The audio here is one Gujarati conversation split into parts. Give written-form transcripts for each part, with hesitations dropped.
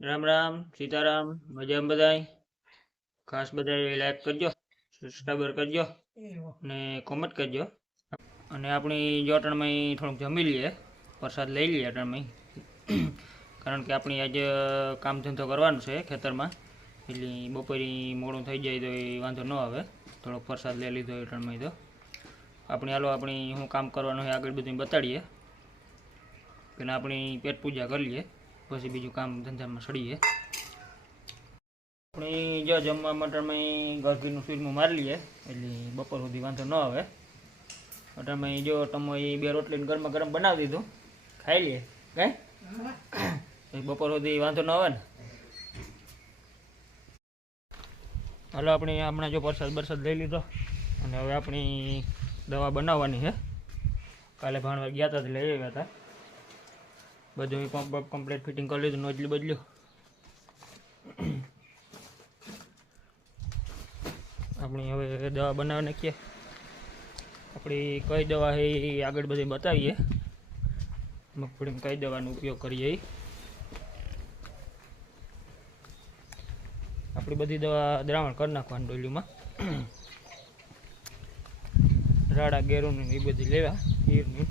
રામ રામ સીતારામ મજામાં બધાય ખાસ બધાય લાઈક કરજો સબસ્ક્રાઈબર કરજો અને કોમેન્ટ કરજો અને આપણી જો અટણમાં થોડુંક જમી લઈએ પ્રસાદ લઈ લઈએ અટણમાં કારણ કે આપણી આજે કામ ધંધો કરવાનું છે ખેતરમાં એટલે બપોરે મોડું થઈ જાય તો એ વાંધો ન આવે થોડોક પ્રસાદ લઈ લીધો અટણમાં તો આપણી શું કામ કરવાનું હોય આગળ બધું બતાડીએ અને આપણી પેટ પૂજા કરી લઈએ પછી બીજું કામ ધંધામાં સડીએ આપણે જો જમવા મટરમાં ઘરનું ચૂરમું મારી લઈએ એટલે બપોર સુધી વાંધો ન આવે મટરમાં જો તમે બે રોટલી ગરમા ગરમ બનાવી દીધું ખાઈ લઈએ કઈ બપોર સુધી વાંધો ન આવે ને હાલો આપણે હમણાં જો પ્રસાદ લઈ લીધો અને હવે આપણી દવા બનાવવાની છે કાલે ભાણવા ગયા હતા લઈ આવ્યા હતા બધું પંપ કમ્પ્લીટ ફિટિંગ કરી લીધું નોજલી બદલ્યું આપણી હવે દવા બનાવી નાખીએ આપણી કઈ દવા છે એ આગળ બધી બતાવીએ મગફળીમાં કઈ દવાનો ઉપયોગ કરીએ આપણી બધી દવા દ્રાવણ કરી નાખવાની ડોલીમાં રાડા ગેરું એ બધી લેવા ઈરની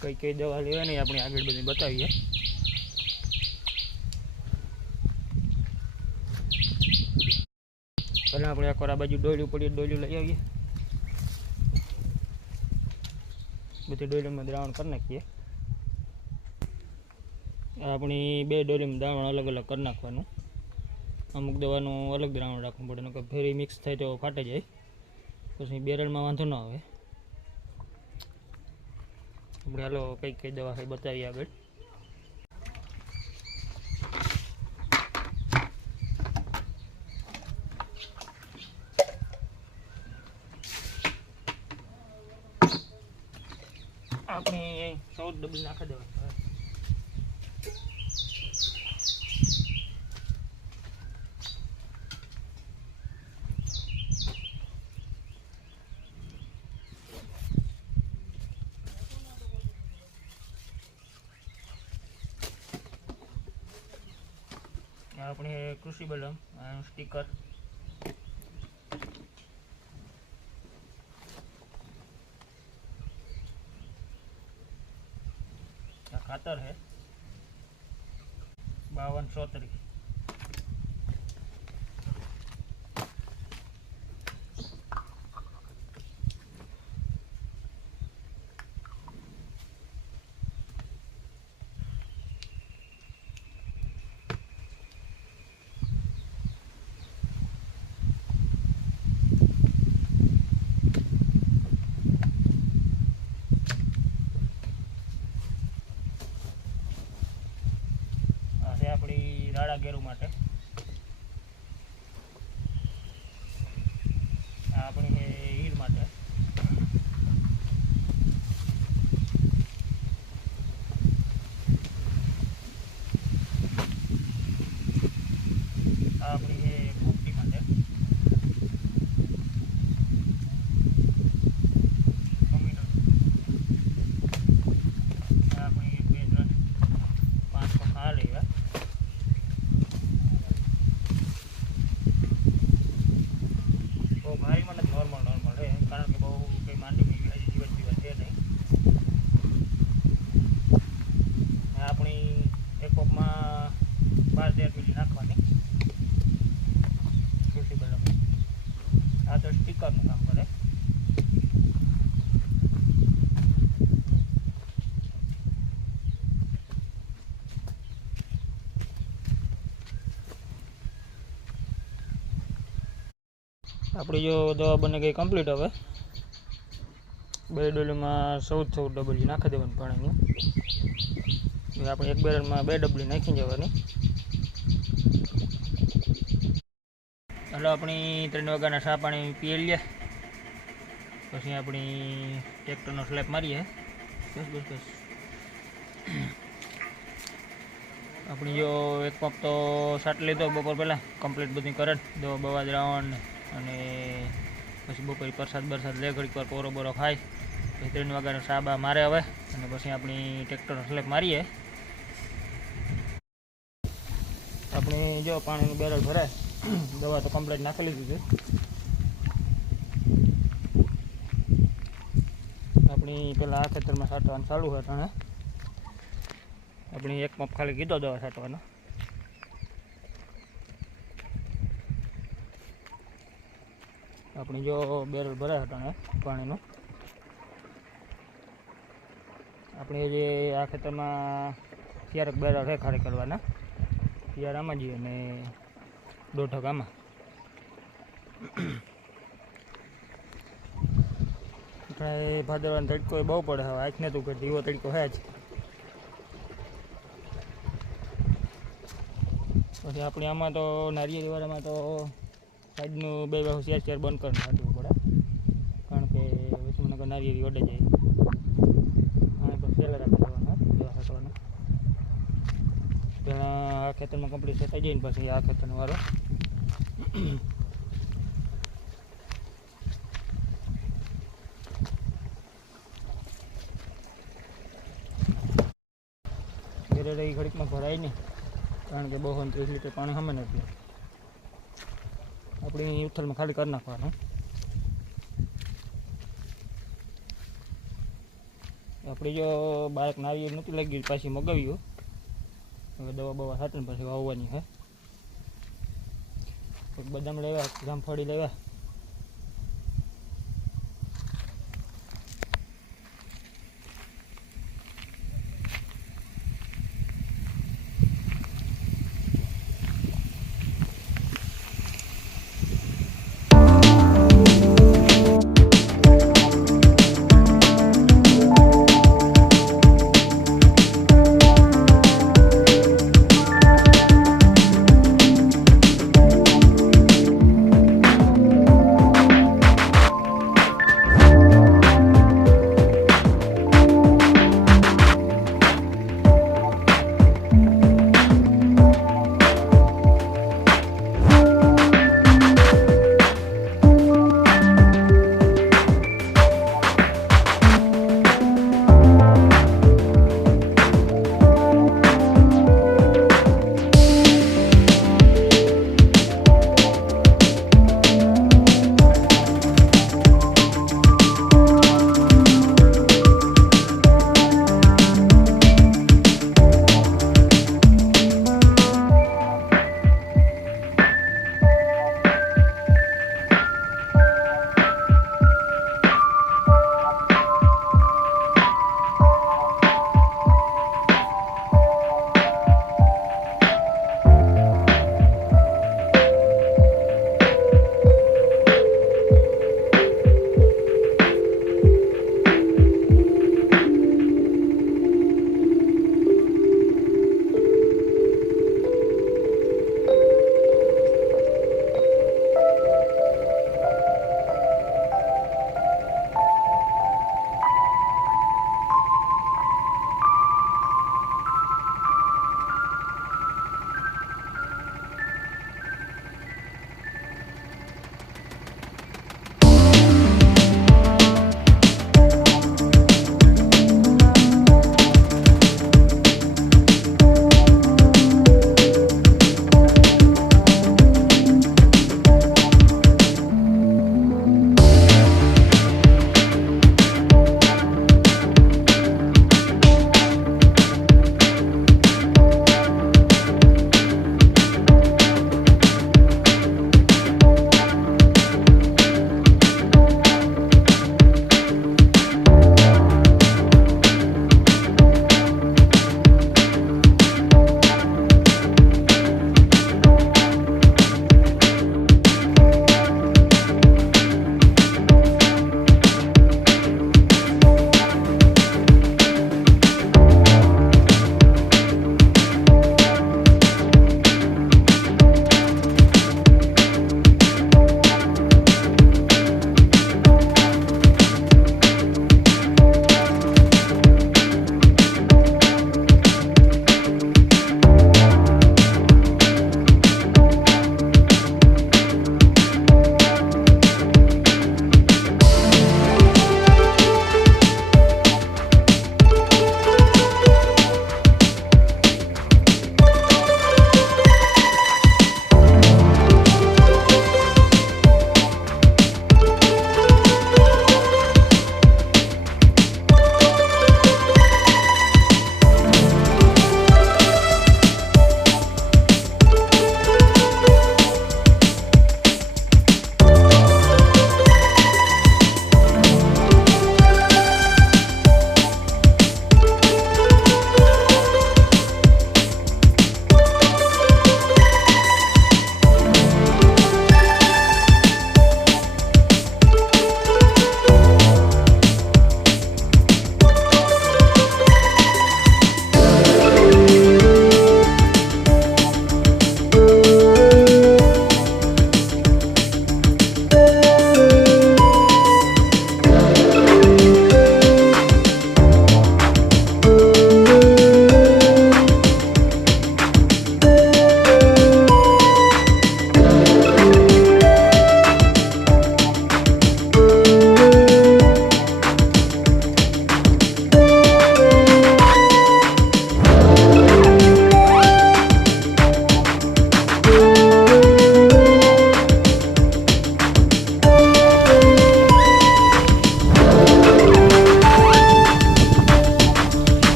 કઈ કઈ દવા લેવાની આપણે આગળ બધી બતાવીએ પહેલાં આપણે આખો આ બાજુ ડોલ્યું પડી ડોલ્યું લઈ આવીએ બધી ડોલીમાં દ્રાવણ કરી નાખીએ આપણી બે ડોલીમાં દ્રાવણ અલગ અલગ કરી નાખવાનું અમુક દવાનું અલગ દ્રાવણ રાખવું પડે નકર ફેરી મિક્સ થાય તો ફાટી જાય પછી બેરલમાં વાંધો ન આવે આપણે હાલો કઈ કઈ દવા છે બતાવીએ આગળ આપણે 14 ડબલ નાખી દેવા આપણે કૃષિ બલમ સ્ટીકર खातर है 5234 આપણી રાડા ગેરુ માટે આપણી ઈર માટે આપણી ભૂખટી માટે આપણી 2 3 5 ખા લેવા भारी मतलब नॉर्मल है कारण के बहु कई मांडी में जीवन है नहीं अपनी एक कप में 12-13 मिली नाखवानी कृषि बलम आ तो स्टीकर નું કામ કરે આપણી જો દવા બને ગઈ કમ્પ્લીટ હવે બે ડોલીમાં 14 ડબલી નાખી દેવાની પાણીનું આપણે એક બેરલમાં 2 ડબલી નાખી જવાની હાલો આપણી 3 વાગ્યાના ચા પાણી પી લઈએ પછી આપણી ટ્રેક્ટરનો સ્લેપ મારીએ બસ આપણી જો એક પંપ તો સાટ લીધો બપોર પહેલાં કમ્પ્લીટ બધી કરે દવા બવા દ્રાવણ અને પછી બપોરે પ્રસાદ બરસાદ લે, ઘડીક વાર પોરો બોરો ખાય, પછી 3 વાગ્યાનો સાબા મારે હવે, અને પછી આપણી ટ્રેક્ટર સ્લેપ મારીએ. આપણે જો પાણીનું બેરલ ભરાય, દવા તો કમ્પ્લીટ નાખી લીધી છે. આપણી પેલા આ ખેતરમાં છાંટવાનું ચાલુ છે અટાણે. આપણી એક પંપ ખાલી કીધો દવા છાંટવાનો. આપણી જો બેરલ ભરાય અટાણે પાણીનું. આપણે જે આ ખેતરમાં ક્યારેક બેરલ છે ખાલી કરવાના, ત્યારે આમાં જઈએ અને 1.5 આમાં. આપણે ભાદરવાનો તડકો બહુ પડે, હવે આંખને તું કે ધીવો તડકો છે જ. પછી આપણે આમાં તો નારિયેળીવાળામાં તો સાઈડનું 2 બાજુ શેર બંધ કરીને કાઢવું પડે, કારણ કે પછી મને નારિયેળી ઓડે જાય. આને તો સેલે રાખી દેવાના દવા છાંટવાના. પહેલાં આ ખેતરમાં કમ્પ્લીટ સેટાઈ જાય ને પછી આ ખેતરનો વારો. ઘરે રહી ઘડીકમાં ભરાય નહીં, કારણ કે 230 લીટર પાણી સામે નથી. આપણી ઉથલમાં ખાલી કરી નાખવાનું. આપણી જો બાઇક નારિયેળ નથી લાગી, પાછી મગાવ્યું. હવે દવા બવા છાંટીને પછી વાવવાની છે. બદામ લેવા, જામફળી લેવા,